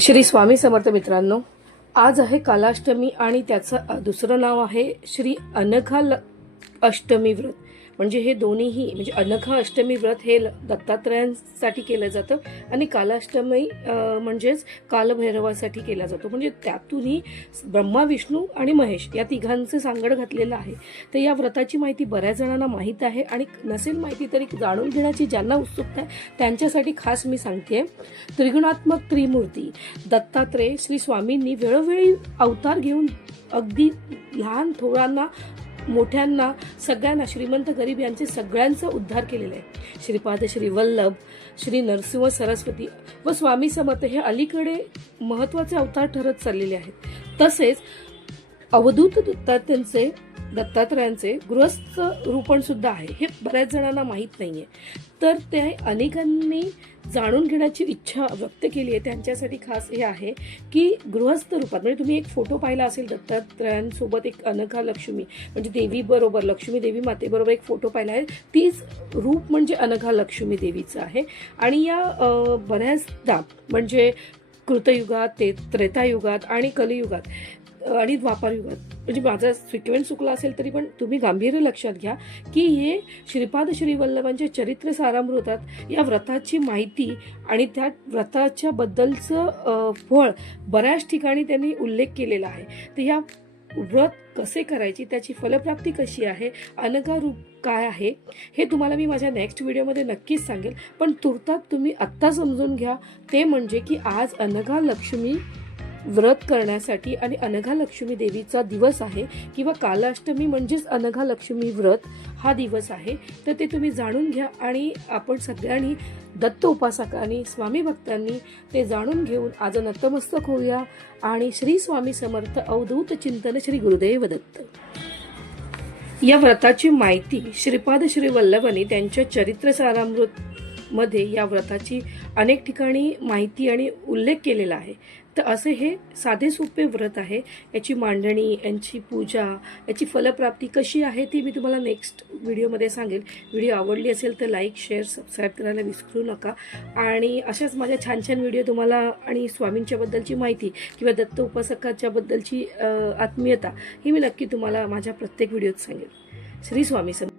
श्री स्वामी समर्थ मित्रांनो, आज आहे कालाष्टमी आणि त्याचं दुसरं नाव आहे श्री अनघा अष्टमी व्रत। म्हणजे हे दोन्हीही म्हणजे अनघा अष्टमी व्रत हे दत्तात्रयांसाठी केलं जातं आणि कालाष्टमी म्हणजेच कालभैरवासाठी केला जातो। म्हणजे त्यातूनही ब्रह्मा, विष्णू आणि महेश या तिघांचे सांगड घातलेलं आहे। तर या व्रताची माहिती बऱ्याच जणांना माहीत आहे आणि नसेल माहिती तरी जाणून घेण्याची ज्यांना उत्सुकता आहे त्यांच्यासाठी खास मी सांगते। त्रिगुणात्मक त्रिमूर्ती दत्तात्रय श्री स्वामींनी वेळोवेळी अवतार घेऊन अगदी लहान थोरांना, मोठ्यांना, सगळ्यांना, श्रीमंत गरीब यांचे सगळ्यांचा उद्धार केलेला आहे। श्रीपाद, श्री वल्लभ, श्री नरसिंह सरस्वती व स्वामी समर्थ हे अलीकडे महत्त्वाचे अवतार ठरत चाललेले आहेत। तसेच अवधूत दत्तात्रयांचे गृहस्थ रूपण सुद्धा आहे, हे बऱ्याच जणांना माहीत नाहीये। तर ते अनेकांनी जाणून घेण्याची इच्छा व्यक्त केली आहे। त्यांच्यासाठी खास हे आहे की गृहस्थ रूपात म्हणजे तुम्ही एक फोटो पाहिला असेल दत्तात्रयांसोबत एक अनघा लक्ष्मी म्हणजे देवी बरोबर, लक्ष्मी देवी मातेबरोबर एक फोटो पाहिला आहे, तीच रूप म्हणजे अनघा लक्ष्मी देवीचं आहे। आणि या बऱ्याचदा म्हणजे कृतयुगात, त्रेतायुगात आणि कलियुगात आणि द्वापार युगात, म्हणजे माझा सिक्वेन्स चुकला असेल तरी पण तुम्ही गांभीर्य लक्षात घ्या की हे श्रीपाद श्री वल्लभांच्या चरित्र सारामृतात या व्रताची माहिती आणि त्या व्रताच्या बद्दलचं फळ बऱ्याच ठिकाणी त्यांनी उल्लेख केलेला आहे। तर या व्रत कसे करायची, त्याची फलप्राप्ती कशी आहे, अनघा रूप काय आहे हे तुम्हाला मी माझ्या नेक्स्ट व्हिडिओमध्ये नक्कीच सांगेल। पण तुर्तात तुम्ही आत्ता समजून घ्या ते म्हणजे की आज अनघा लक्ष्मी व्रत करण्यासाठी आणि अनघा लक्ष्मी देवीचा दिवस आहे किंवा कालाष्टमी म्हणजेच अनघा लक्ष्मी व्रत हा दिवस आहे। तर ते तुम्ही जाणून घ्या आणि आपण सगळ्यांनी दत्त उपासकांनी, स्वामी भक्तांनी ते जाणून घेऊन आज नतमस्तक होऊया आणि श्री स्वामी समर्थ अवधूत चिंतन श्री गुरुदेव दत्त। या व्रताची माहिती श्रीपाद श्री वल्लभांनी त्यांच्या चरित्र सारामृत मध्ये या व्रताची अनेक ठिकाणी माहिती आणि उल्लेख केलेला आहे। तर असे हे साधे सोपे व्रत आहे। याची मांडणी, यांची पूजा, याची फलप्राप्ती कशी आहे ती मी तुम्हाला नेक्स्ट व्हिडिओमध्ये सांगेल। व्हिडिओ आवडली असेल तर लाईक, शेअर, सबस्क्राईब करायला विसरू नका। आणि अशाच माझ्या छान छान व्हिडिओ तुम्हाला आणि स्वामींच्याबद्दलची माहिती किंवा दत्त उपासकाच्याबद्दलची आत्मीयता ही मी नक्की तुम्हाला माझ्या प्रत्येक व्हिडिओत सांगेल। श्री स्वामी समर्थ।